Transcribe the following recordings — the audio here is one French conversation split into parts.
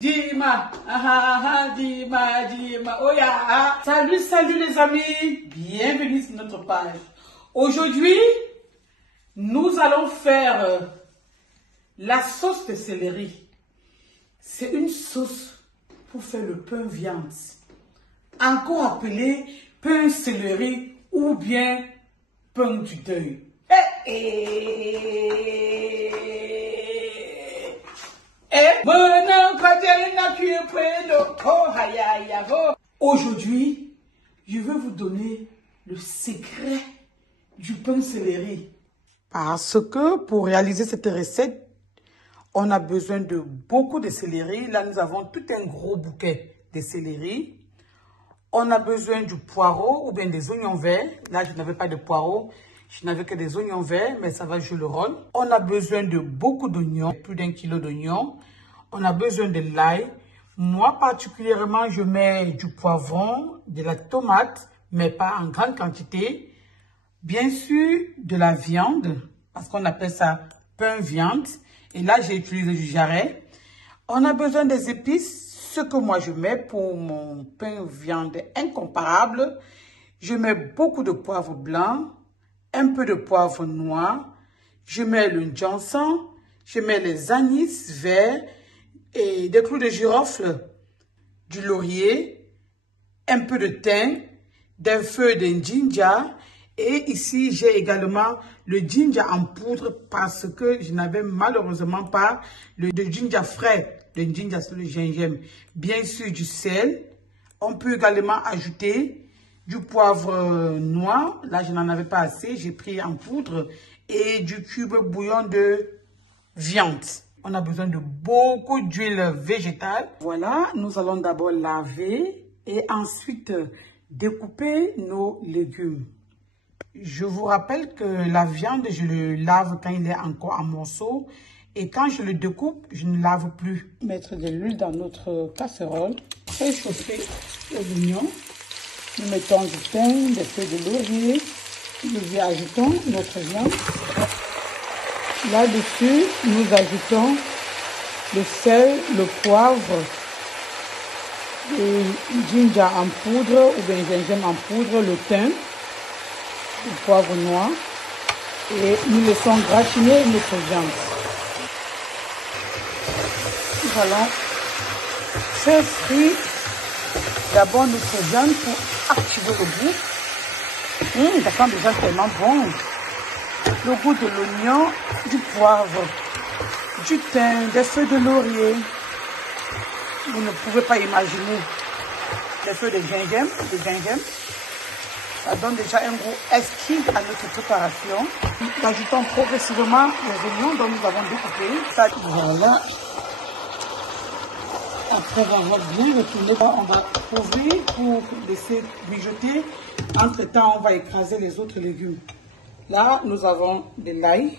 Dima, Dima, oh ya. Salut les amis, bienvenue sur notre page. Aujourd'hui, nous allons faire la sauce de céleri. C'est une sauce pour faire le pain viande, encore appelé pain céleri ou bien pain du deuil. Aujourd'hui, je vais vous donner le secret du pain céleri. Parce que pour réaliser cette recette, on a besoin de beaucoup de céleri. Là, nous avons tout un gros bouquet de céleri. On a besoin du poireau ou bien des oignons verts. Là, je n'avais pas de poireau. Je n'avais que des oignons verts, mais ça va jouer le rôle. On a besoin de beaucoup d'oignons, plus d'1 kilo d'oignons. On a besoin de l'ail. Moi, particulièrement, je mets du poivron, de la tomate, mais pas en grande quantité. Bien sûr, de la viande, parce qu'on appelle ça pain viande. Et là, j'ai utilisé du jarret. On a besoin des épices, ce que moi je mets pour mon pain viande incomparable. Je mets beaucoup de poivre blanc, un peu de poivre noir. Je mets le ginseng, je mets les anis verts et des clous de girofle, du laurier, un peu de thym, des feuilles de ginger. Et ici, j'ai également le ginger en poudre parce que je n'avais malheureusement pas le ginger frais. Le ginger, c'est le gingembre. Bien sûr, du sel. On peut également ajouter du poivre noir. Là, je n'en avais pas assez. J'ai pris en poudre. Et du cube bouillon de viande. On a besoin de beaucoup d'huile végétale. Voilà, nous allons d'abord laver et ensuite découper nos légumes. Je vous rappelle que la viande, je le lave quand il est encore en morceaux. Et quand je le découpe, je ne lave plus. Mettre de l'huile dans notre casserole. Réchauffer les oignons. Nous mettons du thym, des feuilles de laurier. Nous ajoutons notre viande. Là-dessus, nous ajoutons le sel, le poivre, le ginger en poudre ou bien gingembre en poudre, le thym, le poivre noir. Et nous laissons gratiner notre viande. Nous allons faire frire d'abord notre viande pour activer le goût. Ça sent déjà tellement bon. Le goût de l'oignon, du poivre, du thym, des feuilles de laurier. Vous ne pouvez pas imaginer les feuilles de gingembre. Ça donne déjà un goût exquis à notre préparation. Nous ajoutons progressivement les oignons dont nous avons découpé. Voilà. Après avoir bien retourné, on va couvrir pour laisser mijoter. Entre-temps, on va écraser les autres légumes. Là, nous avons de l'ail.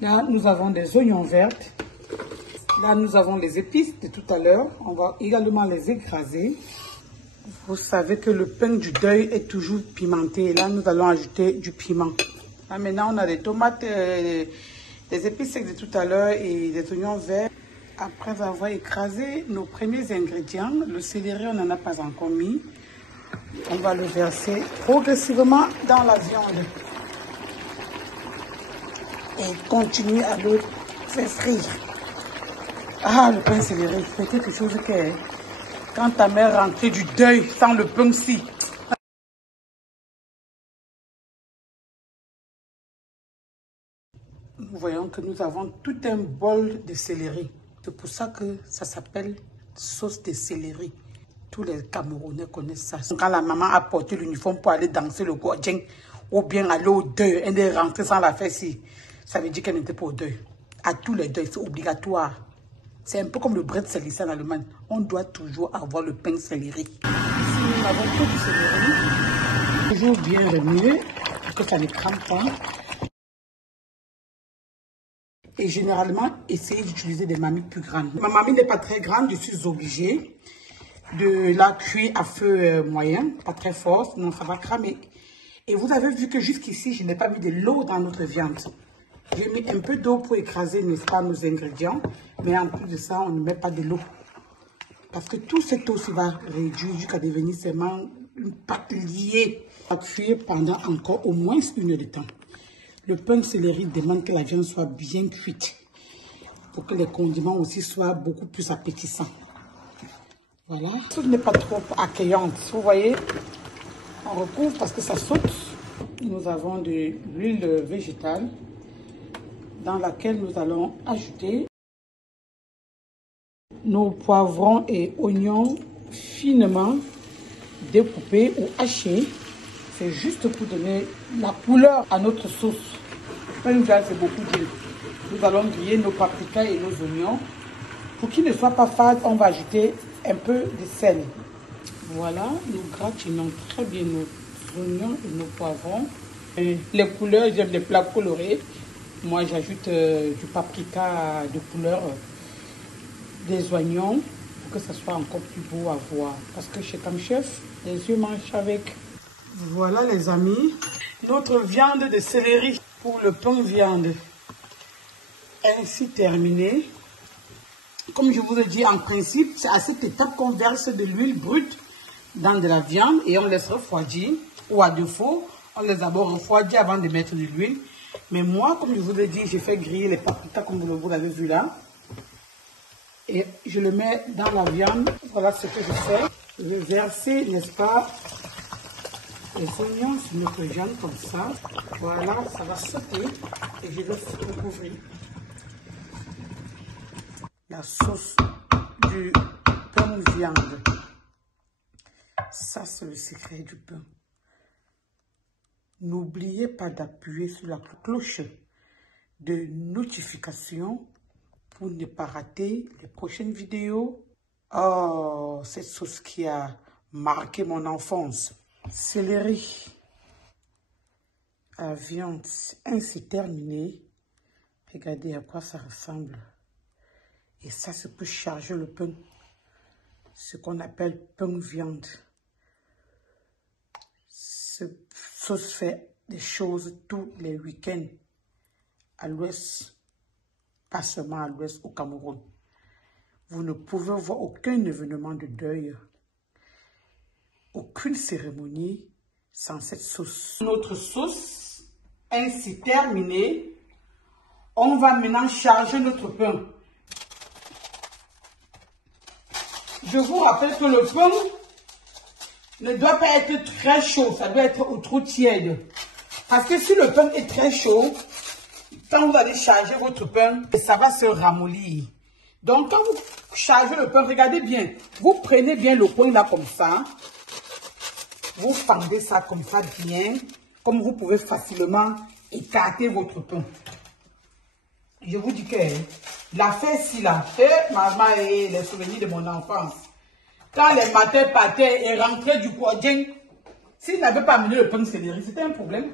Là, nous avons des oignons verts. Là, nous avons les épices de tout à l'heure. On va également les écraser. Vous savez que le pain du deuil est toujours pimenté. Là, nous allons ajouter du piment. Là, maintenant, on a des tomates, des épices secs de tout à l'heure et des oignons verts. Après avoir écrasé nos premiers ingrédients, le céleri, on n'en a pas encore mis. On va le verser progressivement dans la viande. Et continuer à le faire frire. Ah, le pain céleri, c'est quelque chose que quand ta mère rentrait du deuil sans le pain-ci. Nous voyons que nous avons tout un bol de céleri. C'est pour ça que ça s'appelle sauce de céleri. Tous les Camerounais connaissent ça. Quand la maman a porté l'uniforme pour aller danser le Godjeng ou bien aller au deuil, elle est rentrée sans la faire ci. Ça veut dire qu'elle n'était pas au deuil. À tous les deuils, c'est obligatoire. C'est un peu comme le bretzel ici en Allemagne. On doit toujours avoir le pain céleri. Ici, nous avons tout du céleri. Toujours bien remuer pour que ça ne crame pas. Et généralement, essayez d'utiliser des marmites plus grandes. Ma marmite n'est pas très grande, je suis obligée de la cuire à feu moyen, pas très fort, sinon ça va cramer. Et vous avez vu que jusqu'ici, je n'ai pas mis de l'eau dans notre viande. J'ai mis un peu d'eau pour écraser, n'est-ce pas, nos ingrédients. Mais en plus de ça, on ne met pas de l'eau. Parce que tout cette eau va réduire jusqu'à devenir seulement une pâte liée. On va cuire pendant encore au moins 1 heure de temps. Le pain céleri demande que la viande soit bien cuite pour que les condiments aussi soient beaucoup plus appétissants. Voilà. Ce n'est pas trop accueillante. Vous voyez, on recouvre parce que ça saute. Nous avons de l'huile végétale dans laquelle nous allons ajouter nos poivrons et oignons finement découpés ou hachés. C'est juste pour donner la couleur à notre sauce. Pain vert, c'est beaucoup d'huile. Nous allons griller nos paprikas et nos oignons. Pour qu'ils ne soient pas fades, on va ajouter un peu de sel. Voilà, nous gratinons très bien nos oignons et nos poivrons. Et les couleurs, j'aime les plats colorés. Moi, j'ajoute du paprika de couleur, des oignons, pour que ça soit encore plus beau à voir. Parce que chez Comme Chef, les yeux mangent avec. Voilà les amis, notre viande de céleri pour le pain viande. Ainsi terminé. Comme je vous ai dit, en principe, c'est à cette étape qu'on verse de l'huile brute dans de la viande et on laisse refroidir. Ou à défaut, on les d'abord refroidir avant de mettre de l'huile. Mais moi, comme je vous ai dit, j'ai fait griller les paprikas comme vous l'avez vu là. Et je le mets dans la viande. Voilà ce que je fais. Je vais verser, n'est-ce pas, les oignons sur notre viande comme ça. Voilà, ça va sauter et je vais recouvrir. La sauce du pain viande. Ça, c'est le secret du pain. N'oubliez pas d'appuyer sur la cloche de notification pour ne pas rater les prochaines vidéos. Oh, cette sauce qui a marqué mon enfance. Céleri à viande ainsi terminé. Regardez à quoi ça ressemble. Et ça, c'est pour charger le pain. Ce qu'on appelle pain viande. Cette sauce fait des choses tous les week-ends à l'ouest, pas seulement à l'ouest, au Cameroun. Vous ne pouvez voir aucun événement de deuil, aucune cérémonie sans cette sauce. Notre sauce ainsi terminée, on va maintenant charger notre pain. Je vous rappelle que le pain ne doit pas être très chaud, ça doit être au trop tiède. Parce que si le pain est très chaud, quand vous allez charger votre pain, ça va se ramollir. Donc quand vous chargez le pain, regardez bien, vous prenez bien le pain là comme ça, vous fendez ça comme ça bien, comme vous pouvez facilement écarter votre pain. Je vous dis que l'affaire si là, maman et les souvenirs de mon enfance, quand les matins partaient et rentraient du quotidien, s'ils n'avaient pas amené le pain céleri, c'était un problème.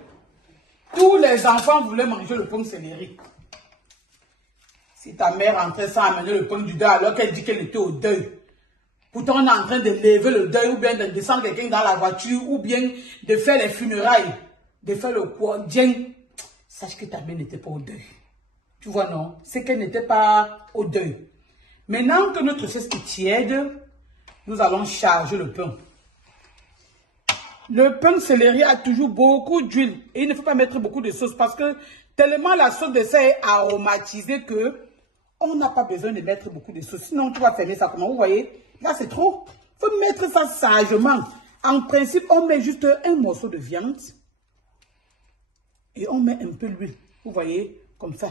Tous les enfants voulaient manger le pain céleri. Si ta mère rentrait sans amener le pain du deuil alors qu'elle dit qu'elle était au deuil, pourtant on est en train de lever le deuil ou bien de descendre quelqu'un dans la voiture ou bien de faire les funérailles, de faire le quotidien, sache que ta mère n'était pas au deuil. Tu vois, non? C'est qu'elle n'était pas au deuil. Maintenant que notre sauce est tiède, nous allons charger le pain. Le pain céleri a toujours beaucoup d'huile. Et il ne faut pas mettre beaucoup de sauce parce que tellement la sauce de ça est aromatisée que on n'a pas besoin de mettre beaucoup de sauce. Sinon, tu vas fermer ça comment? Vous voyez? Là, c'est trop. Il faut mettre ça sagement. En principe, on met juste un morceau de viande. Et on met un peu d'huile. Vous voyez? Comme ça.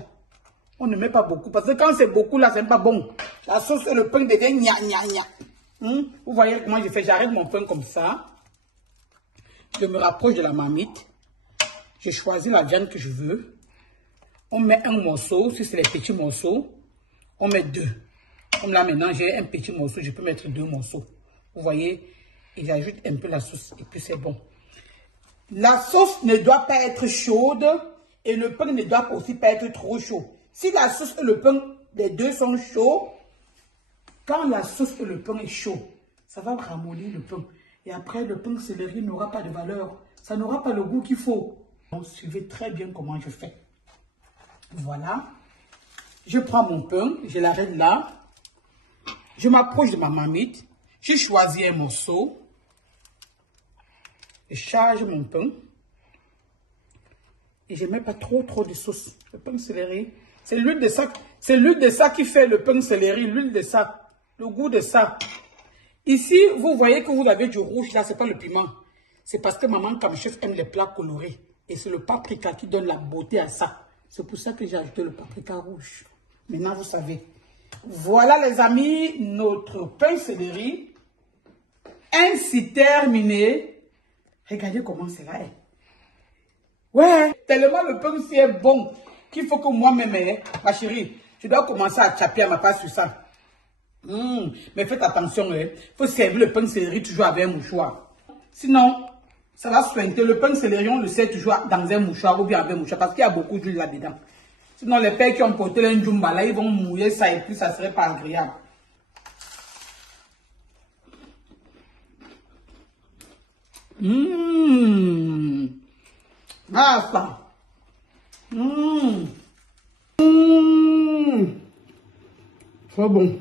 On ne met pas beaucoup. Parce que quand c'est beaucoup, là, c'est pas bon. La sauce et le pain devient gna gna gna. Vous voyez comment je fais? J'arrête mon pain comme ça. Je me rapproche de la marmite. Je choisis la viande que je veux. On met un morceau. Si c'est les petits morceaux, on met 2. Comme là maintenant, j'ai un petit morceau. Je peux mettre 2 morceaux. Vous voyez? Et j'ajoute un peu la sauce. Et puis c'est bon. La sauce ne doit pas être chaude. Et le pain ne doit aussi pas être trop chaud. Si la sauce et le pain, les deux sont chauds, quand la sauce et le pain est chaud, ça va ramollir le pain. Et après, le pain céleri n'aura pas de valeur. Ça n'aura pas le goût qu'il faut. Donc, suivez très bien comment je fais. Voilà. Je prends mon pain, je l'arrête là. Je m'approche de ma marmite. Je choisis un morceau. Je charge mon pain. Et je ne mets pas trop de sauce. Le pain céleri, c'est l'huile de ça. C'est l'huile de ça qui fait le pain céleri. L'huile de ça. Le goût de ça. Ici, vous voyez que vous avez du rouge là. Ce n'est pas le piment. C'est parce que maman Kamchef aime les plats colorés. Et c'est le paprika qui donne la beauté à ça. C'est pour ça que j'ai ajouté le paprika rouge. Maintenant, vous savez. Voilà les amis, notre pain céleri. Ainsi terminé. Regardez comment c'est là. Ouais, tellement le pain aussi est bon qu'il faut que moi-même, ma chérie, je dois commencer à taper à ma part sur ça. Mais faites attention, il faut servir le pain céleri toujours avec un mouchoir. Sinon, ça va sointer. Le pain céleri, on le sert toujours dans un mouchoir ou bien avec un mouchoir parce qu'il y a beaucoup d'huile là-dedans. Sinon, les pères qui ont porté un jumba là, ils vont mouiller ça et puis ça ne serait pas agréable. Ah, ça. Trop bon.